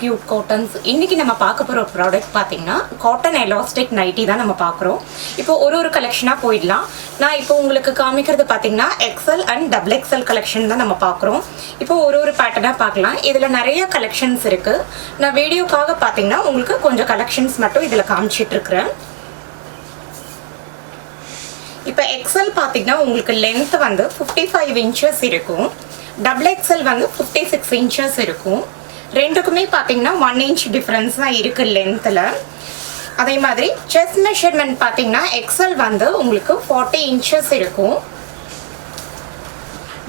Cute cottons. இன்றைக்கி நம்ம பார்க்க போகிற ஒரு ப்ராடக்ட் பார்த்தீங்கன்னா காட்டன் எலாஸ்டிக் நைட்டி தான் நம்ம பார்க்குறோம். இப்போ ஒரு கலெக்ஷனாக போயிடலாம். நான் இப்போ உங்களுக்கு காமிக்கிறது பார்த்தீங்கன்னா Excel and double Excel collection தான் நம்ம பார்க்குறோம். இப்போ ஒரு பேட்டர்னாக பார்க்கலாம். இதில் நிறைய கலெக்ஷன்ஸ் இருக்குது. நான் வீடியோக்காக பார்த்தீங்கன்னா உங்களுக்கு கொஞ்சம் கலெக்ஷன்ஸ் மட்டும் இதில் காமிச்சிட்ருக்குறேன். இப்போ எக்ஸல் பார்த்தீங்கன்னா உங்களுக்கு லென்த் வந்து 55 இன்ச்சஸ் இருக்கும். டபுள் எக்ஸல் வந்து 56 இன்ச்சஸ் இருக்கும். ரெண்டுக்குமே பார்த்தீங்கன்னா 1 இன்ச் டிஃப்ரென்ஸ் தான் இருக்குது லென்த்தில். அதே மாதிரி செஸ்ட் மெஷர்மெண்ட் பார்த்தீங்கன்னா எக்ஸல் வந்து உங்களுக்கு 40 இன்ச்சஸ் இருக்கும்.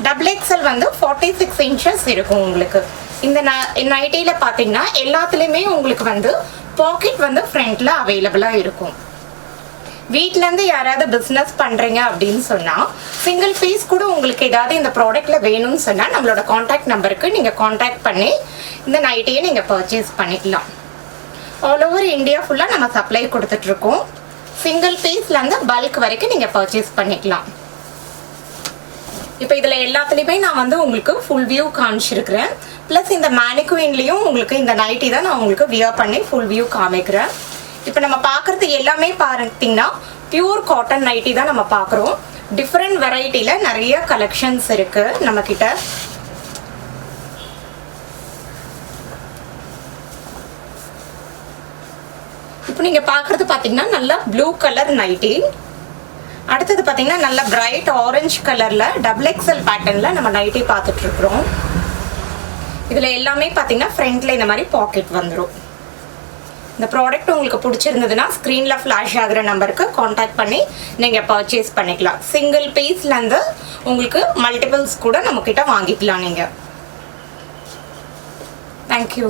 டபுள் எக்ஸல் வந்து 46 இன்ச்சஸ் இருக்கும். உங்களுக்கு இந்த நைட்டியில் பார்த்தீங்கன்னா எல்லாத்துலேயுமே உங்களுக்கு வந்து பாக்கெட் வந்து ஃப்ரண்ட்டில் அவைலபிளாக இருக்கும். வீட்டிலேருந்து யாராவது பிஸ்னஸ் பண்ணுறீங்க அப்படின்னு சொன்னால் சிங்கிள் பீஸ் கூட உங்களுக்கு ஏதாவது இந்த ப்ராடக்ட்டில் வேணும்னு சொன்னால் நம்மளோட காண்டாக்ட் நம்பருக்கு நீங்கள் காண்டாக்ட் பண்ணி இந்த நைட்டியை நீங்கள் பர்ச்சேஸ் பண்ணிக்கலாம். ஆல் ஓவர் இந்தியா ஃபுல்லாக நம்ம சப்ளை கொடுத்துட்ருக்கோம். சிங்கிள் பீஸ்லேருந்து பல்க் வரைக்கும் நீங்கள் பர்ச்சேஸ் பண்ணிக்கலாம். இப்போ இதில் எல்லாத்துலேயுமே நான் வந்து உங்களுக்கு ஃபுல் வியூ காமிச்சிருக்கிறேன். ப்ளஸ் இந்த மேனிக்வீன்லேயும் உங்களுக்கு இந்த நைட்டி தான் நான் உங்களுக்கு வியர் பண்ணி ஃபுல் வியூ காமிக்கிறேன். இப்போ நம்ம பார்க்குறது எல்லாமே பார்த்தீங்கன்னா பியூர் காட்டன் நைட்டி தான் நம்ம பார்க்குறோம். டிஃப்ரெண்ட் வெரைட்டியில் நிறைய கலெக்ஷன்ஸ் இருக்குது நம்மக்கிட்ட. இப்போ நீங்கள் பார்க்குறது பார்த்தீங்கன்னா நல்லா ப்ளூ கலர் நைட்டி. அடுத்தது பார்த்தீங்கன்னா நல்லா பிரைட் ஆரஞ்சு கலரில் டபுள் எக்ஸல் பேட்டர்னில் நம்ம நைட்டி பார்த்துட்ருக்குறோம். இதில் எல்லாமே பார்த்தீங்கன்னா ஃப்ரண்ட்டில் இந்த மாதிரி பாக்கெட் வந்துடும். இந்த ப்ராடக்ட் உங்களுக்கு பிடிச்சிருந்ததுன்னா ஸ்க்ரீனில் ஃப்ளாஷ் ஆகிற நம்பருக்கு காண்டாக்ட் பண்ணி நீங்கள் பர்ச்சேஸ் பண்ணிக்கலாம். சிங்கிள் பீஸ்லேருந்து உங்களுக்கு மல்டிபிள்ஸ் கூட நம்மக்கிட்ட வாங்கிக்கலாம் நீங்கள். தேங்க்யூ.